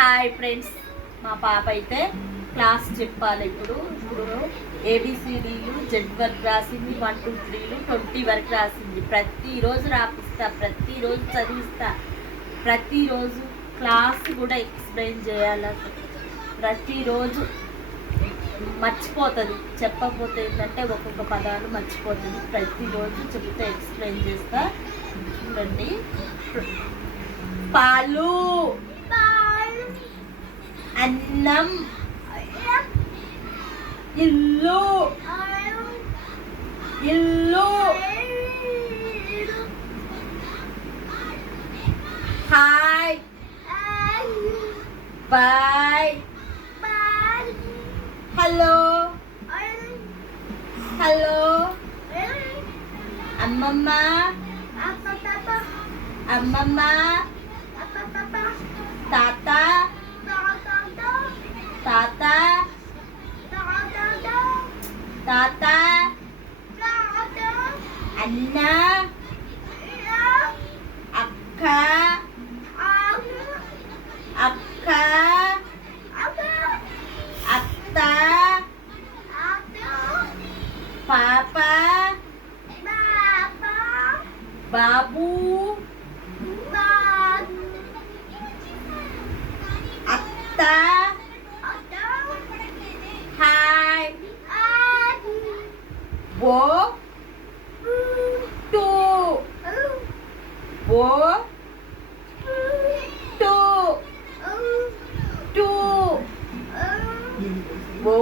Hi friends, మా పాప అయితే క్లాస్ చెప్పాలి. ఇప్పుడు ఏబిసిడీలు జెడ్ వరకు రాసింది, 1 2 3లు 20 వరకు రాసింది. ప్రతిరోజు రాపిస్తా, ప్రతిరోజు చదివిస్తా, ప్రతిరోజు క్లాస్ కూడా ఎక్స్ప్లెయిన్ చేయాలి. ప్రతిరోజు మర్చిపోతుంది, చెప్పకపోతే ఏంటంటే ఒక్కొక్క పదాలు మర్చిపోతుంది. ప్రతిరోజు చెప్తే ఎక్స్ప్లెయిన్ చేస్తా. చూడండి, పాలు, అన్నం, ఇల్లు, ఇల్లు, హాయ్, బాయ్, హలో, హలో, అమ్మమ్మ, అమ్మమ్మ, తాత, తాత, తాత, అన్న, అక్క, అక్క, అత్త, పాప, బాబు, అత్త, హాయ్, ఓ టూ, ఓ టూ, టూ, ఓ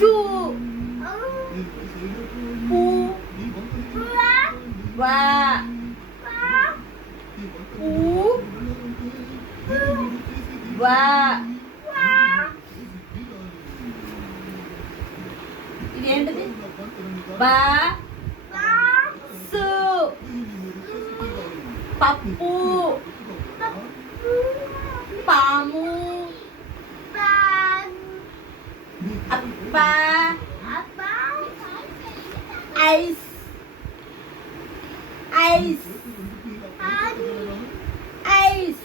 టూ, పు, వా, పు, వా, ఇదేంటిది? బా, సు, పప్పు, పాము, అప్ప, ఐస్, ఐస్, ఐస్,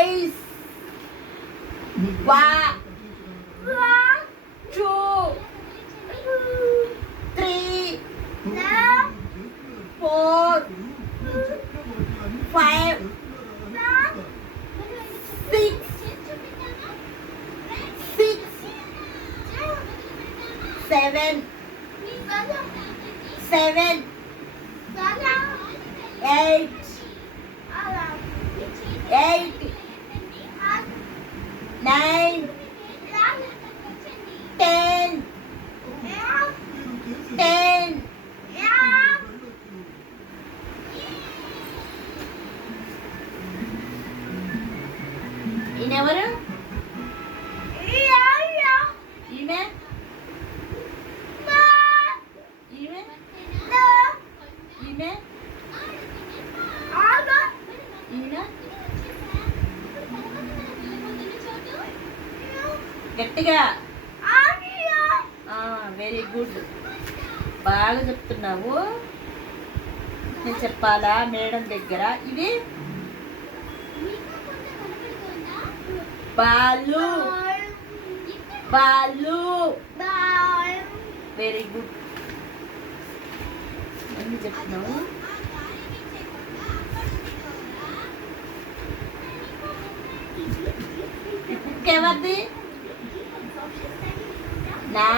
ఐస్, వా, 2 3 4 5 6 7 8 9 10 ఈయనెవరు? ఈమె, ఈమె, ఈమె, ఈయన. గట్టిగా. వెరీ గుడ్, బాగా చెప్తున్నావు. నేను చెప్పాలా మేడం దగ్గర? ఇది బాలు, బాలు, వెరీ గుడ్. అన్ని చెప్తున్నావు. బుక్ ఎవరిది? నా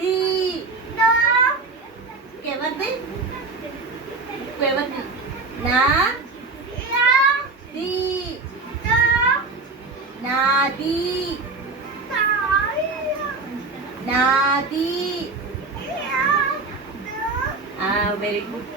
ది. ఎవరిది? బుక్ ఎవరిది? నా ది, నాది, నాది. Very good.